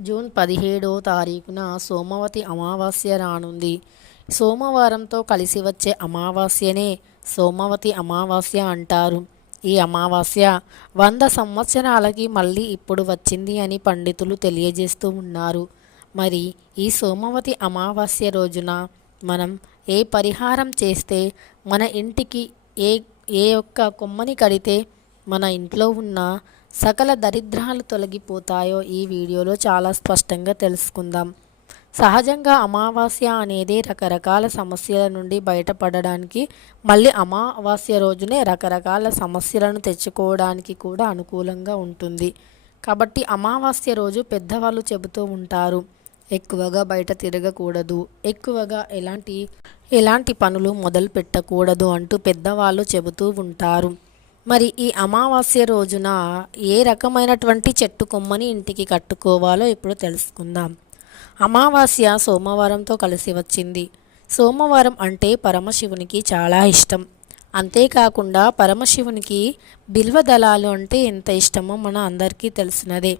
June పదిహేడో తారీఖున సోమవతి అమావాస్య రానుంది. సోమవారంతో కలిసి వచ్చే అమావాస్యనే సోమవతి అమావాస్య అంటారు. ఈ అమావాస్య వంద సంవత్సరాలకి మళ్ళీ ఇప్పుడు వచ్చింది అని పండితులు తెలియజేస్తూ ఉన్నారు. మరి ఈ సోమవతి అమావాస్య రోజున మనం ఏ పరిహారం చేస్తే మన ఇంటికి ఏ ఏ ఒక్క కొమ్మని కడితే మన ఇంట్లో ఉన్న సకల దరిద్రాలు తొలగిపోతాయో ఈ వీడియోలో చాలా స్పష్టంగా తెలుసుకుందాం. సహజంగా అమావాస్య అనేది రకరకాల సమస్యల నుండి బయటపడడానికి మళ్ళీ అమావాస్య రోజునే రకరకాల సమస్యలను తెచ్చుకోవడానికి కూడా అనుకూలంగా ఉంటుంది. కాబట్టి అమావాస్య రోజు పెద్దవాళ్ళు చెబుతూ ఉంటారు ఎక్కువగా బయట తిరగకూడదు ఎక్కువగా ఎలాంటి ఎలాంటి పనులు మొదలు పెట్టకూడదు అంటూ పెద్దవాళ్ళు చెబుతూ ఉంటారు. మరి ఈ అమావాస్య రోజున ఏ రకమైనటువంటి చెట్టు కొమ్మని ఇంటికి కట్టుకోవాలో ఇప్పుడు తెలుసుకుందాం. అమావాస్య సోమవారంతో కలిసి వచ్చింది. సోమవారం అంటే పరమశివునికి చాలా ఇష్టం. అంతేకాకుండా పరమశివునికి బిల్వదళాలు అంటే ఎంత ఇష్టమో మన అందరికీ తెలిసినదే.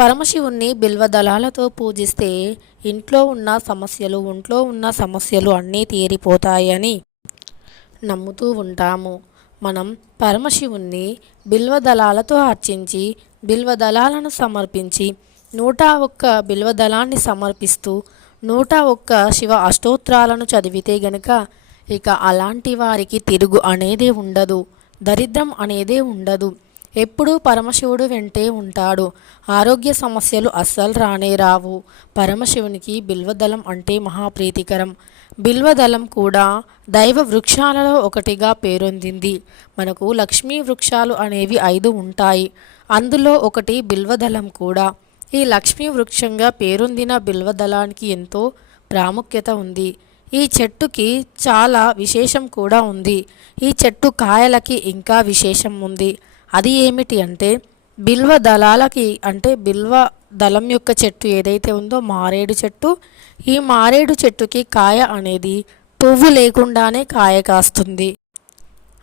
పరమశివుణ్ణి బిల్వదళాలతో పూజిస్తే ఇంట్లో ఉన్న సమస్యలు ఒంట్లో ఉన్న సమస్యలు అన్నీ తీరిపోతాయని నమ్ముతూ ఉంటాము. మనం పరమశివుణ్ణి బిల్వదళాలతో అర్చించి బిల్వదళాలను సమర్పించి నూట ఒక్క బిల్వదళాన్ని సమర్పిస్తూ నూట ఒక్క శివ అష్టోత్రాలను చదివితే గనుక ఇక అలాంటి వారికి తిరుగు అనేదే ఉండదు దరిద్రం అనేదే ఉండదు. ఎప్పుడూ పరమశివుడు వెంటే ఉంటాడు. ఆరోగ్య సమస్యలు అస్సలు రానే రావు. పరమశివునికి బిల్వదళం అంటే మహాప్రీతికరం. బిల్వదళం కూడా దైవ వృక్షాలలో ఒకటిగా పేరొందింది. మనకు లక్ష్మీ వృక్షాలు అనేవి ఐదు ఉంటాయి. అందులో ఒకటి బిల్వదళం కూడా. ఈ లక్ష్మీ వృక్షంగా పేరొందిన బిల్వదళానికి ఎంతో ప్రాముఖ్యత ఉంది. ఈ చెట్టుకి చాలా విశేషం కూడా ఉంది. ఈ చెట్టు కాయలకి ఇంకా విశేషం ఉంది. అది ఏమిటి అంటే బిల్వ దళాలకి అంటే బిల్వ దళం యొక్క చెట్టు ఏదైతే ఉందో మారేడు చెట్టు ఈ మారేడు చెట్టుకి కాయ అనేది పువ్వు లేకుండానే కాయ కాస్తుంది.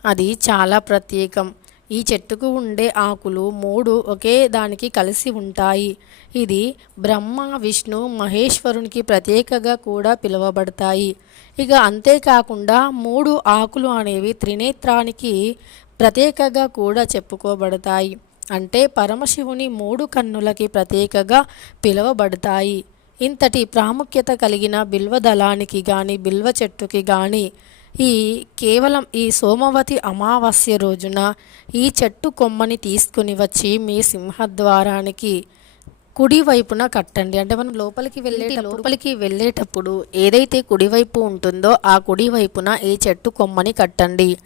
అది చాలా ప్రత్యేకం. ఈ చెట్టుకు ఉండే ఆకులు మూడు ఒకే దానికి కలిసి ఉంటాయి. ఇది బ్రహ్మ విష్ణు మహేశ్వరునికి ప్రత్యేకగా కూడా పిలువబడతాయి. ఇక అంతేకాకుండా మూడు ఆకులు అనేవి త్రినేత్రానికి ప్రత్యేకగా కూడా చెప్పుకోబడతాయి. అంటే పరమశివుని మూడు కన్నులకి ప్రత్యేకగా పిలువబడతాయి. ఇంతటి ప్రాముఖ్యత కలిగిన బిల్వదళానికి కానీ బిల్వ చెట్టుకి కానీ ఈ కేవలం ఈ సోమవతి అమావాస్య రోజున ఈ చెట్టు కొమ్మని తీసుకుని వచ్చి మీ సింహద్వారానికి కుడి వైపున కట్టండి. అంటే మనం లోపలికి వెళ్ళే లోపలికి వెళ్ళేటప్పుడు ఏదైతే కుడివైపు ఉంటుందో ఆ కుడి వైపున ఈ చెట్టు కొమ్మని కట్టండి.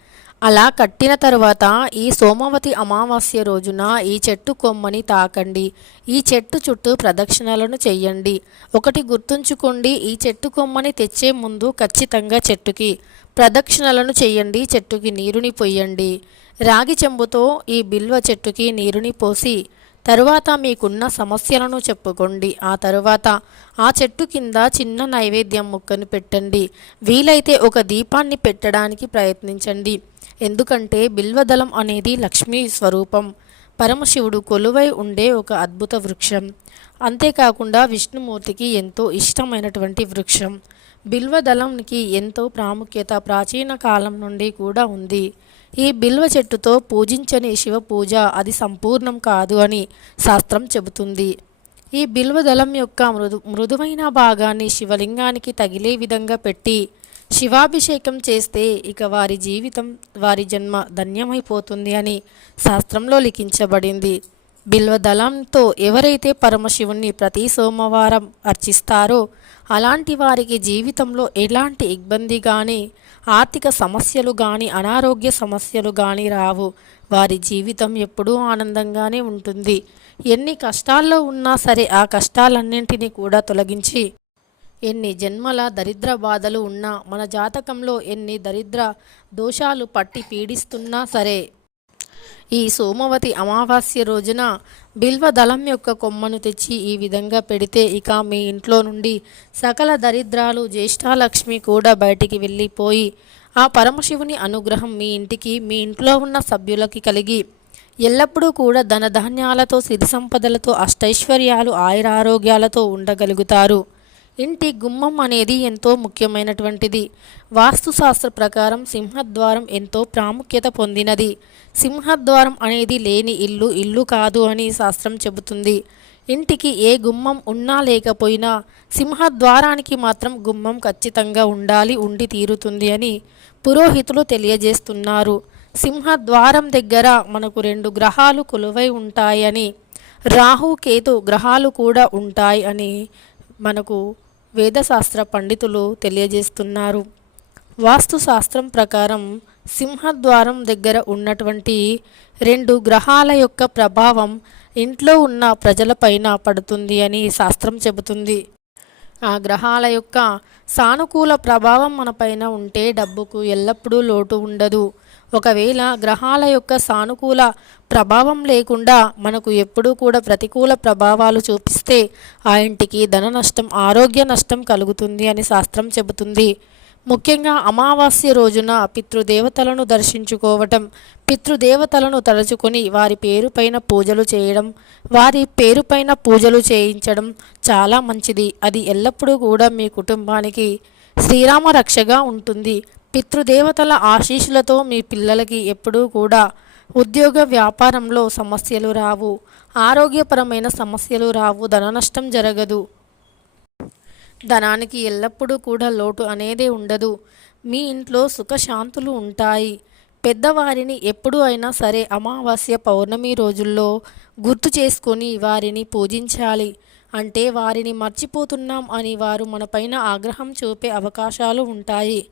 అలా కట్టిన తర్వాత ఈ సోమవతి అమావాస్య రోజున ఈ చెట్టు కొమ్మని తాకండి. ఈ చెట్టు చుట్టూ ప్రదక్షిణలను చెయ్యండి. ఒకటి గుర్తుంచుకోండి ఈ చెట్టు కొమ్మని తెచ్చే ముందు ఖచ్చితంగా చెట్టుకి ప్రదక్షిణలను చెయ్యండి చెట్టుకి నీరుని పొయ్యండి. రాగి చెంబుతో ఈ బిల్వ చెట్టుకి నీరుని పోసి తరువాత మీకున్న సమస్యలను చెప్పుకోండి. ఆ తరువాత ఆ చెట్టు కింద చిన్న నైవేద్యం ముక్కను పెట్టండి. వీలైతే ఒక దీపాన్ని పెట్టడానికి ప్రయత్నించండి. ఎందుకంటే బిల్వదళం అనేది లక్ష్మీ స్వరూపం. పరమశివుడు కొలువై ఉండే ఒక అద్భుత వృక్షం. అంతేకాకుండా విష్ణుమూర్తికి ఎంతో ఇష్టమైనటువంటి వృక్షం. బిల్వదళంకి ఎంతో ప్రాముఖ్యత ప్రాచీన కాలం నుండి కూడా ఉంది. ఈ బిల్వ చెట్టుతో పూజించని శివ పూజ అది సంపూర్ణం కాదు అని శాస్త్రం చెబుతుంది. ఈ బిల్వదళం యొక్క మృదు మృదువైన భాగాన్ని శివలింగానికి తగిలే విధంగా పెట్టి శివాభిషేకం చేస్తే ఇక వారి జీవితం వారి జన్మ ధన్యమైపోతుంది అని శాస్త్రంలో లిఖించబడింది. బిల్వదళంతో ఎవరైతే పరమశివుణ్ణి ప్రతి సోమవారం అర్చిస్తారో అలాంటి వారికి జీవితంలో ఎలాంటి ఇబ్బంది కానీ ఆర్థిక సమస్యలు కానీ అనారోగ్య సమస్యలు కానీ రావు. వారి జీవితం ఎప్పుడూ ఆనందంగానే ఉంటుంది. ఎన్ని కష్టాల్లో ఉన్నా సరే ఆ కష్టాలన్నింటినీ కూడా తొలగించి ఎన్ని జన్మల దరిద్ర బాధలు ఉన్నా మన జాతకంలో ఎన్ని దరిద్ర దోషాలు పట్టి పీడిస్తున్నా సరే. ఈ సోమవతి అమావాస్య రోజున బిల్వ దళం యొక్క కొమ్మను తెచ్చి ఈ విధంగా పెడితే ఇక మీ ఇంట్లో నుండి సకల దరిద్రాలు జ్యేష్ఠాలక్ష్మి కూడా బయటికి వెళ్ళిపోయి ఆ పరమశివుని అనుగ్రహం మీ ఇంటికి మీ ఇంట్లో ఉన్న సభ్యులకి కలిగి ఎల్లప్పుడూ కూడా ధనధాన్యాలతో సిరి సంపదలతో అష్టైశ్వర్యాలు ఆయురారోగ్యాలతో ఉండగలుగుతారు. ఇంటి గుమ్మం అనేది ఎంతో ముఖ్యమైనటువంటిది. వాస్తుశాస్త్ర ప్రకారం సింహద్వారం ఎంతో ప్రాముఖ్యత పొందినది. సింహద్వారం అనేది లేని ఇల్లు ఇల్లు కాదు అని శాస్త్రం చెబుతుంది. ఇంటికి ఏ గుమ్మం ఉన్నా లేకపోయినా సింహద్వారానికి మాత్రం గుమ్మం ఖచ్చితంగా ఉండాలి ఉండి తీరుతుంది అని పురోహితులు తెలియజేస్తున్నారు. సింహద్వారం దగ్గర మనకు రెండు గ్రహాలు కొలువై ఉంటాయని రాహు కేతు గ్రహాలు కూడా ఉంటాయి అని మనకు వేదశాస్త్ర పండితులు తెలియజేస్తున్నారు. వాస్తుశాస్త్రం ప్రకారం సింహద్వారం దగ్గర ఉన్నటువంటి రెండు గ్రహాల యొక్క ప్రభావం ఇంట్లో ఉన్న ప్రజలపైన పడుతుంది అని శాస్త్రం చెబుతుంది. ఆ గ్రహాల యొక్క సానుకూల ప్రభావం మనపైన ఉంటే డబ్బుకు ఎల్లప్పుడూ లోటు ఉండదు. ఒకవేళ గ్రహాల యొక్క సానుకూల ప్రభావం లేకుండా మనకు ఎప్పుడూ కూడా ప్రతికూల ప్రభావాలు చూపిస్తే ఆ ఇంటికి ధన నష్టం ఆరోగ్య నష్టం కలుగుతుంది అని శాస్త్రం చెబుతుంది. ముఖ్యంగా అమావాస్య రోజున పితృదేవతలను దర్శించుకోవటం పితృదేవతలను తలుచుకొని వారి పేరుపైన పూజలు చేయడం వారి పేరుపైన పూజలు చేయించడం చాలా మంచిది. అది ఎల్లప్పుడూ కూడా మీ కుటుంబానికి శ్రీరామ రక్షగా ఉంటుంది. పితృదేవతల ఆశీస్సులతో మీ పిల్లలకి ఎప్పుడూ కూడా ఉద్యోగ వ్యాపారంలో సమస్యలు రావు. ఆరోగ్యపరమైన సమస్యలు రావు. ధన నష్టం జరగదు. ధనానికి ఎల్లప్పుడూ కూడా లోటు అనేదే ఉండదు. మీ ఇంట్లో సుఖశాంతులు ఉంటాయి. పెద్దవారిని ఎప్పుడు అయినా సరే అమావాస్య పౌర్ణమి రోజుల్లో గుర్తు చేసుకొని వారిని పూజించాలి. అంటే వారిని మర్చిపోతున్నాం అని వారు మనపైన ఆగ్రహం చూపే అవకాశాలు ఉంటాయి.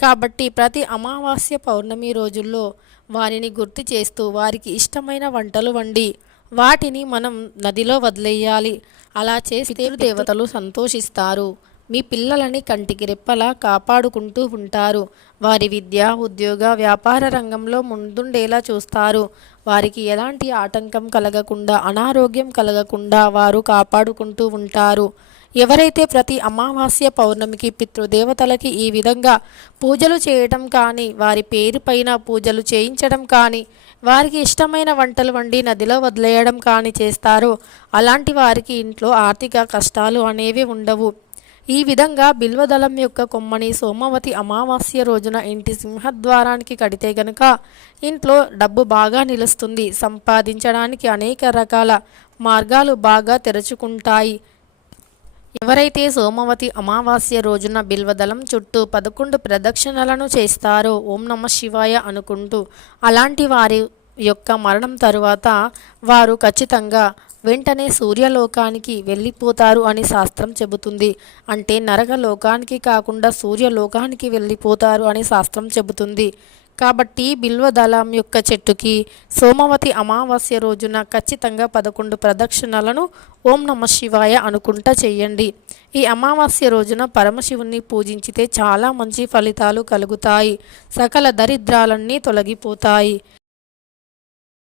కాబట్టి ప్రతి అమావాస్య పౌర్ణమి రోజుల్లో వారిని గుర్తు చేస్తూ వారికి ఇష్టమైన వంటలు వండి వాటిని మనం నదిలో వదిలేయాలి. అలా చేస్తే దేవతలు సంతోషిస్తారు. మీ పిల్లలని కంటికి రెప్పలా కాపాడుకుంటూ ఉంటారు. వారి విద్య ఉద్యోగ వ్యాపార రంగంలో ముందుండేలా చూస్తారు. వారికి ఎలాంటి ఆటంకం కలగకుండా అనారోగ్యం కలగకుండా వారు కాపాడుకుంటూ ఉంటారు. ఎవరైతే ప్రతి అమావాస్య పౌర్ణమికి పితృదేవతలకి ఈ విధంగా పూజలు చేయటం కానీ వారి పేరు పైన పూజలు చేయించడం కానీ వారికి ఇష్టమైన వంటలు వండి నదిలో వదిలేయడం కానీ చేస్తారో అలాంటి వారికి ఇంట్లో ఆర్థిక కష్టాలు అనేవి ఉండవు. ఈ విధంగా బిల్వదళం యొక్క కొమ్మని సోమవతి అమావాస్య రోజున ఇంటి సింహద్వారానికి కడితే గనుక ఇంట్లో డబ్బు బాగా నిలుస్తుంది. సంపాదించడానికి అనేక రకాల మార్గాలు బాగా తెరుచుకుంటాయి. ఎవరైతే సోమవతి అమావాస్య రోజున బిల్వదళం చుట్టూ పదకొండు ప్రదక్షిణలను చేస్తారో ఓం నమ శివాయ అనుకుంటూ అలాంటి వారి యొక్క మరణం తరువాత వారు ఖచ్చితంగా వెంటనే సూర్యలోకానికి వెళ్ళిపోతారు అని శాస్త్రం చెబుతుంది. అంటే నరకలోకానికి కాకుండా సూర్యలోకానికి వెళ్ళిపోతారు అని శాస్త్రం చెబుతుంది. కాబట్టి బిల్వదళం యొక్క చెట్టుకి సోమవతి అమావాస్య రోజున ఖచ్చితంగా పదకొండు ప్రదక్షిణలను ఓం నమ శివాయ అనుకుంటా చేయండి. ఈ అమావాస్య రోజున పరమశివుణ్ణి పూజించితే చాలా మంచి ఫలితాలు కలుగుతాయి. సకల దరిద్రాలన్నీ తొలగిపోతాయి.